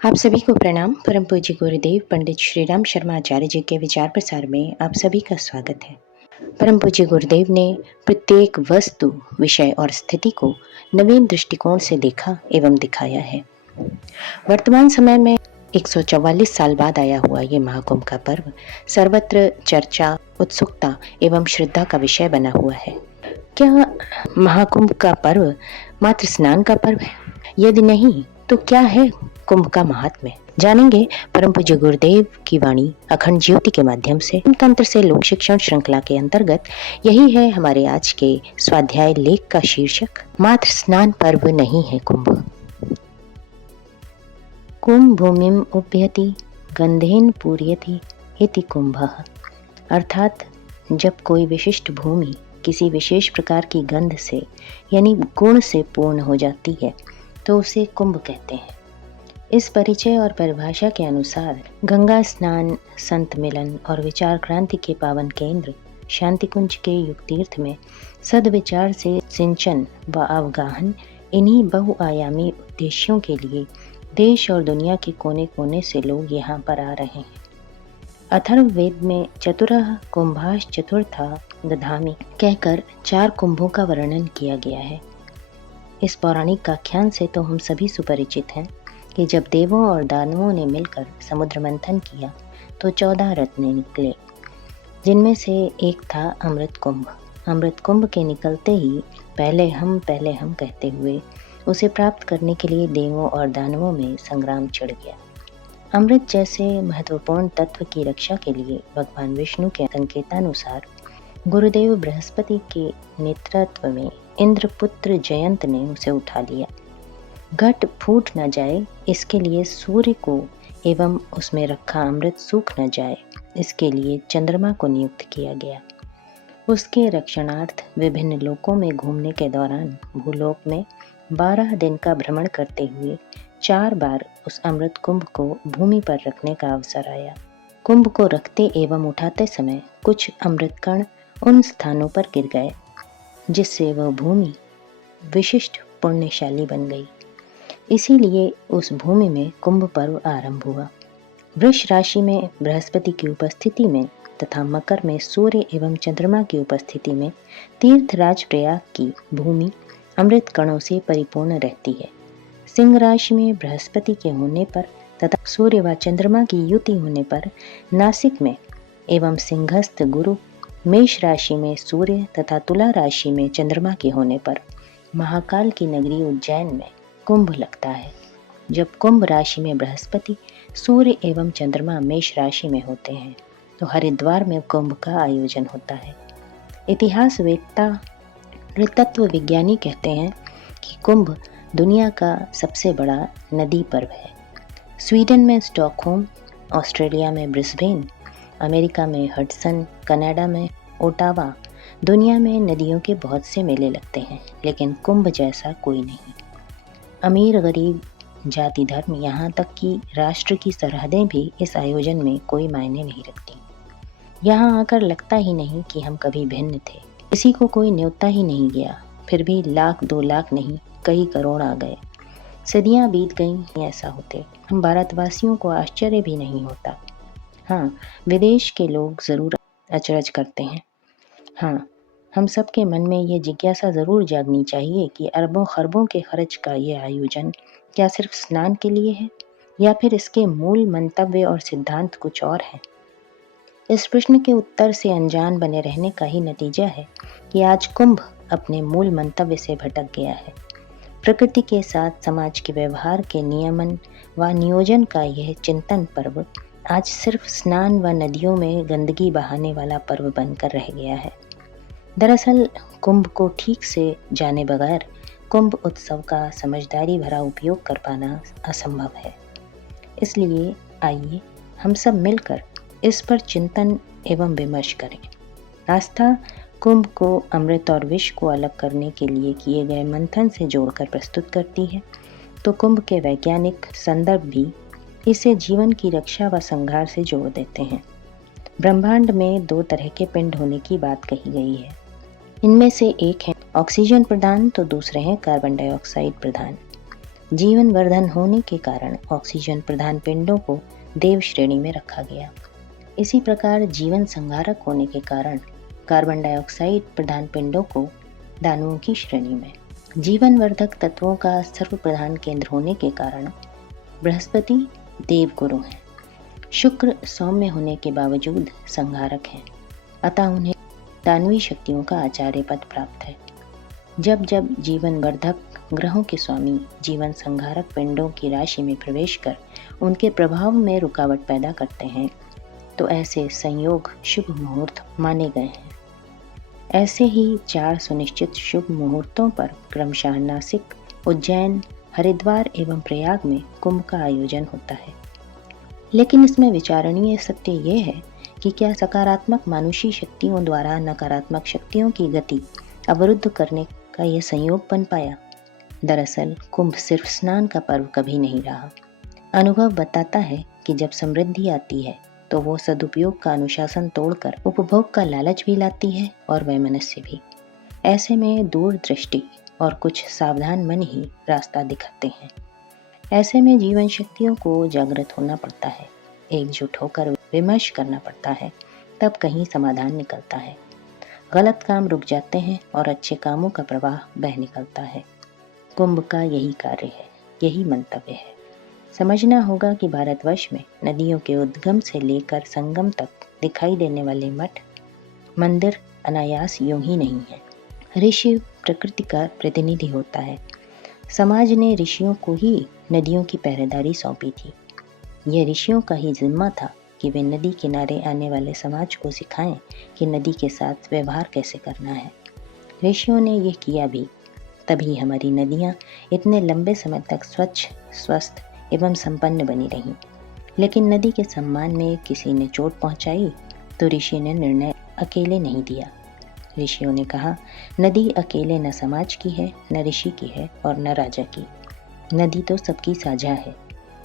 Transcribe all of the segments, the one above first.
आप सभी को प्रणाम। परम पूज्य गुरुदेव पंडित श्रीराम शर्मा आचार्य जी के विचार प्रसार में आप सभी का स्वागत है। परम पूज्य गुरुदेव ने प्रत्येक वस्तु, विषय और स्थिति को नवीन दृष्टिकोण से देखा एवं दिखाया है। वर्तमान समय में 144 साल बाद आया हुआ ये महाकुंभ का पर्व सर्वत्र चर्चा, उत्सुकता एवं श्रद्धा का विषय बना हुआ है। क्या महाकुंभ का पर्व मात्र स्नान का पर्व है? यदि नहीं तो क्या है कुंभ का महात्म्य? जानेंगे परम पूज्य गुरुदेव की वाणी अखंड ज्योति के माध्यम से। तंत्र से लोक शिक्षण श्रृंखला के अंतर्गत यही है हमारे आज के स्वाध्याय लेख का शीर्षक, मात्र स्नान पर्व नहीं है कुंभ। कुंभ भूमिम उप्यति गंधेन पूर्यति इति कुंभः। अर्थात जब कोई विशिष्ट भूमि किसी विशेष प्रकार की गंध से यानी गुण से पूर्ण हो जाती है तो उसे कुंभ कहते हैं। इस परिचय और परिभाषा के अनुसार गंगा स्नान, संत मिलन और विचार क्रांति के पावन केंद्र शांति कुंज के युग तीर्थ में सद्विचार से सिंचन व अवगाहन, इन्हीं बहुआयामी उद्देश्यों के लिए देश और दुनिया के कोने कोने से लोग यहाँ पर आ रहे हैं। अथर्ववेद में चतुरः कुंभाश चतुर्था दधामि कहकर 4 कुंभों का वर्णन किया गया है। इस पौराणिक आख्यान से तो हम सभी सुपरिचित हैं कि जब देवों और दानवों ने मिलकर समुद्र मंथन किया तो 14 रत्न निकले, जिनमें से एक था अमृत कुंभ। अमृत कुंभ के निकलते ही पहले हम कहते हुए उसे प्राप्त करने के लिए देवों और दानवों में संग्राम छिड़ गया। अमृत जैसे महत्वपूर्ण तत्व की रक्षा के लिए भगवान विष्णु के संकेतानुसार गुरुदेव बृहस्पति के नेतृत्व में इंद्रपुत्र जयंत ने उसे उठा लिया। घट फूट न जाए इसके लिए सूर्य को एवं उसमें रखा अमृत सूख न जाए इसके लिए चंद्रमा को नियुक्त किया गया। उसके रक्षणार्थ विभिन्न लोकों में घूमने के दौरान भूलोक में 12 दिन का भ्रमण करते हुए 4 बार उस अमृत कुंभ को भूमि पर रखने का अवसर आया। कुंभ को रखते एवं उठाते समय कुछ अमृत कण उन स्थानों पर गिर गए जिससे वह भूमि विशिष्ट पुण्यशाली बन गई। इसीलिए उस भूमि में कुंभ पर्व आरंभ हुआ। वृष राशि में बृहस्पति की उपस्थिति में तथा मकर में सूर्य एवं चंद्रमा की उपस्थिति में तीर्थराज प्रयाग की भूमि अमृत कणों से परिपूर्ण रहती है। सिंह राशि में बृहस्पति के होने पर तथा सूर्य व चंद्रमा की युति होने पर नासिक में एवं सिंहस्थ गुरु, मेष राशि में सूर्य तथा तुला राशि में चंद्रमा के होने पर महाकाल की नगरी उज्जैन में कुंभ लगता है। जब कुंभ राशि में बृहस्पति, सूर्य एवं चंद्रमा मेष राशि में होते हैं तो हरिद्वार में कुंभ का आयोजन होता है। इतिहास वेत्ता, तत्व विज्ञानी कहते हैं कि कुंभ दुनिया का सबसे बड़ा नदी पर्व है। स्वीडन में स्टॉकहोम, ऑस्ट्रेलिया में ब्रिस्बेन, अमेरिका में हडसन, कनाडा में ओटावा, दुनिया में नदियों के बहुत से मेले लगते हैं लेकिन कुंभ जैसा कोई नहीं। अमीर गरीब, जाति धर्म, यहाँ तक कि राष्ट्र की सरहदें भी इस आयोजन में कोई मायने नहीं रखती। यहाँ आकर लगता ही नहीं कि हम कभी भिन्न थे। किसी को कोई न्योता ही नहीं गया, फिर भी 1 लाख 2 लाख नहीं कई करोड़ आ गए। सदियाँ बीत गईं, ऐसा होते हम भारतवासियों को आश्चर्य भी नहीं होता। हाँ, विदेश के लोग ज़रूर अचरज करते हैं। हाँ, हम सबके मन में ये जिज्ञासा ज़रूर जागनी चाहिए कि अरबों खरबों के खर्च का ये आयोजन क्या सिर्फ स्नान के लिए है या फिर इसके मूल मंतव्य और सिद्धांत कुछ और है। इस प्रश्न के उत्तर से अनजान बने रहने का ही नतीजा है कि आज कुंभ अपने मूल मंतव्य से भटक गया है। प्रकृति के साथ समाज के व्यवहार के नियमन व नियोजन का यह चिंतन पर्व आज सिर्फ स्नान व नदियों में गंदगी बहाने वाला पर्व बनकर रह गया है। दरअसल कुंभ को ठीक से जाने बगैर कुंभ उत्सव का समझदारी भरा उपयोग कर पाना असंभव है। इसलिए आइए हम सब मिलकर इस पर चिंतन एवं विमर्श करें। आस्था कुंभ को अमृत और विष को अलग करने के लिए किए गए मंथन से जोड़कर प्रस्तुत करती है तो कुंभ के वैज्ञानिक संदर्भ भी इसे जीवन की रक्षा व संहार से जोड़ देते हैं। ब्रह्मांड में 2 तरह के पिंड होने की बात कही गई है। इनमें से एक है ऑक्सीजन प्रदान तो दूसरे हैं कार्बन डाइऑक्साइड प्रदान। जीवन वर्धन होने के कारण ऑक्सीजन प्रधान पिंडों को देव श्रेणी में रखा गया। इसी प्रकार जीवन संहारक होने के कारण कार्बन डाइऑक्साइड प्रधान पिंडों को दानवों की श्रेणी में। जीवनवर्धक तत्वों का सर्व प्रधान केंद्र होने के कारण बृहस्पति देवगुरु हैं। शुक्र सौम्य होने के बावजूद संहारक हैं, अतः उन्हें दानवी शक्तियों का आचार्य पद प्राप्त है। जब जब जीवनवर्धक ग्रहों के स्वामी जीवन संहारक पिंडों की राशि में प्रवेश कर उनके प्रभाव में रुकावट पैदा करते हैं, तो ऐसे संयोग शुभ मुहूर्त माने गए हैं। ऐसे ही 4 सुनिश्चित शुभ मुहूर्तों पर क्रमशः नासिक, उज्जैन, हरिद्वार एवं प्रयाग में कुंभ का आयोजन होता है। लेकिन इसमें विचारणीय सत्य यह है कि क्या सकारात्मक मानुषी शक्तियों द्वारा नकारात्मक शक्तियों की गति अवरुद्ध करने का यह संयोग बन पाया? दरअसल कुंभ सिर्फ स्नान का पर्व कभी नहीं रहा। अनुभव बताता है कि जब समृद्धि आती है तो वो सदुपयोग का अनुशासन तोड़कर उपभोग का लालच भी लाती है और वैमनस्य भी। ऐसे में दूरदृष्टि और कुछ सावधान मन ही रास्ता दिखाते हैं। ऐसे में जीवन शक्तियों को जागृत होना पड़ता है, एकजुट होकर विमर्श करना पड़ता है, तब कहीं समाधान निकलता है। गलत काम रुक जाते हैं और अच्छे कामों का प्रवाह बह निकलता है। कुंभ का यही कार्य है, यही मंतव्य है। समझना होगा कि भारतवर्ष में नदियों के उद्गम से लेकर संगम तक दिखाई देने वाले मठ मंदिर अनायास यूं ही नहीं है। ऋषि प्रकृति का प्रतिनिधि होता है। समाज ने ऋषियों को ही नदियों की पहरेदारी सौंपी थी। यह ऋषियों का ही जिम्मा था कि वे नदी किनारे आने वाले समाज को सिखाएं कि नदी के साथ व्यवहार कैसे करना है। ऋषियों ने यह किया भी, तभी हमारी नदियाँ इतने लंबे समय तक स्वच्छ, स्वस्थ एवं संपन्न बनी रहीं। लेकिन नदी के सम्मान में किसी ने चोट पहुंचाई तो ऋषि ने निर्णय अकेले नहीं दिया। ऋषियों ने कहा, नदी अकेले न समाज की है, न ऋषि की है और न राजा की। नदी तो सबकी साझा है,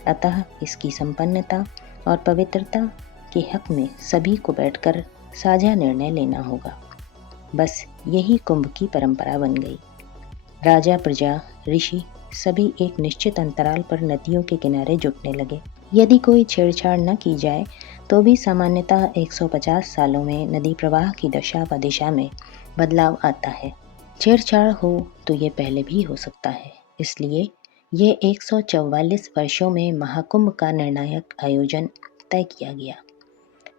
अतः इसकी संपन्नता और पवित्रता के हक में सभी को बैठकर साझा निर्णय लेना होगा। बस यही कुंभ की परंपरा बन गई। राजा, प्रजा, ऋषि सभी एक निश्चित अंतराल पर नदियों के किनारे जुटने लगे। यदि कोई छेड़छाड़ न की जाए तो भी सामान्यतः 150 सालों में नदी प्रवाह की दशा व दिशा में बदलाव आता है। छेड़छाड़ हो तो ये पहले भी हो सकता है। इसलिए ये 144 वर्षों में महाकुंभ का निर्णायक आयोजन तय किया गया।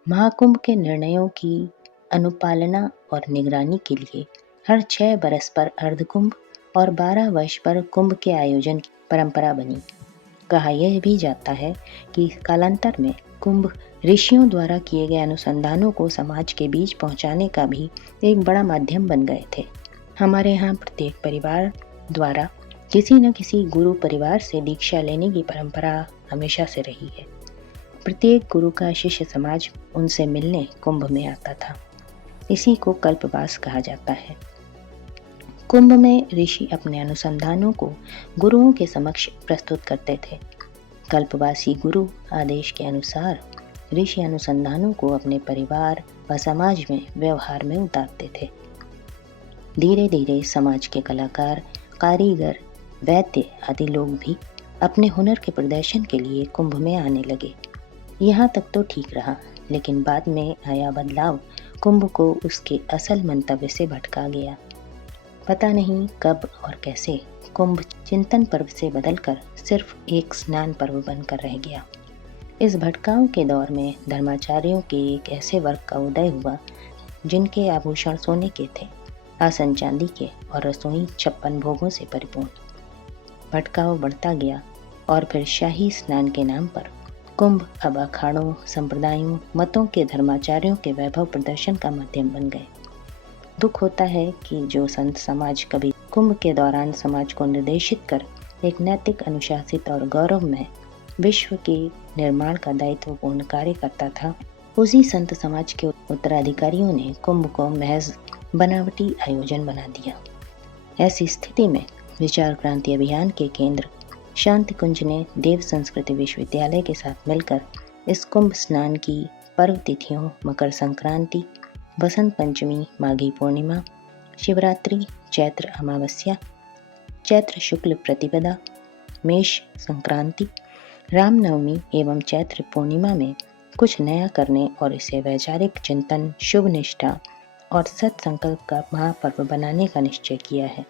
महाकुंभ के निर्णयों की अनुपालना और निगरानी के लिए हर 6 बरस पर अर्धकुंभ और 12 वर्ष पर कुंभ के आयोजन की परंपरा बनी। कहा यह भी जाता है कि कालांतर में कुंभ ऋषियों द्वारा किए गए अनुसंधानों को समाज के बीच पहुंचाने का भी एक बड़ा माध्यम बन गए थे। हमारे यहाँ प्रत्येक परिवार द्वारा किसी न किसी गुरु परिवार से दीक्षा लेने की परंपरा हमेशा से रही है। प्रत्येक गुरु का शिष्य समाज उनसे मिलने कुंभ में आता था। इसी को कल्पवास कहा जाता है। कुंभ में ऋषि अपने अनुसंधानों को गुरुओं के समक्ष प्रस्तुत करते थे। कल्पवासी गुरु आदेश के अनुसार ऋषि अनुसंधानों को अपने परिवार व समाज में व्यवहार में उतारते थे। धीरे धीरे समाज के कलाकार, कारीगर, वैद्य आदि लोग भी अपने हुनर के प्रदर्शन के लिए कुंभ में आने लगे। यहाँ तक तो ठीक रहा, लेकिन बाद में आया बदलाव कुंभ को उसके असल मंतव्य से भटका गया। पता नहीं कब और कैसे कुंभ चिंतन पर्व से बदलकर सिर्फ एक स्नान पर्व बनकर रह गया। इस भटकाव के दौर में धर्माचार्यों के एक ऐसे वर्ग का उदय हुआ जिनके आभूषण सोने के थे, आसन चांदी के और रसोई 56 भोगों से परिपूर्ण। भटकाव बढ़ता गया और फिर शाही स्नान के नाम पर कुंभ अब अखाड़ों, संप्रदायों, मतों के धर्माचार्यों के वैभव प्रदर्शन का माध्यम बन गए। दुख होता है कि जो संत समाज कभी कुंभ के दौरान समाज को निर्देशित कर एक नैतिक, अनुशासित और गौरवमय विश्व के निर्माण का दायित्वपूर्ण कार्य करता था, उसी संत समाज के उत्तराधिकारियों ने कुंभ को महज बनावटी आयोजन बना दिया। ऐसी स्थिति में विचार क्रांति अभियान के केंद्र शांति कुंज ने देव संस्कृति विश्वविद्यालय के साथ मिलकर इस कुंभ स्नान की पर्व तिथियों मकर संक्रांति, बसंत पंचमी, माघी पूर्णिमा, शिवरात्रि, चैत्र अमावस्या, चैत्र शुक्ल प्रतिपदा, मेष संक्रांति, रामनवमी एवं चैत्र पूर्णिमा में कुछ नया करने और इसे वैचारिक चिंतन, शुभ निष्ठा और सत्संकल्प का महापर्व बनाने का निश्चय किया है।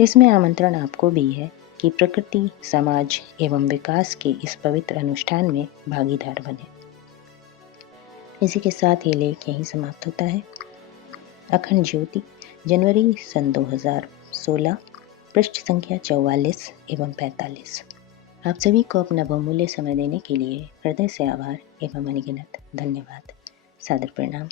इसमें आमंत्रण आपको भी है कि प्रकृति, समाज एवं विकास के इस पवित्र अनुष्ठान में भागीदार बने। इसी के साथ ये लेख यहीं समाप्त होता है। अखंड ज्योति, जनवरी सन 2016, पृष्ठ संख्या 44 एवं 45। आप सभी को अपना बहुमूल्य समय देने के लिए हृदय से आभार एवं अनगिनत धन्यवाद। सादर प्रणाम।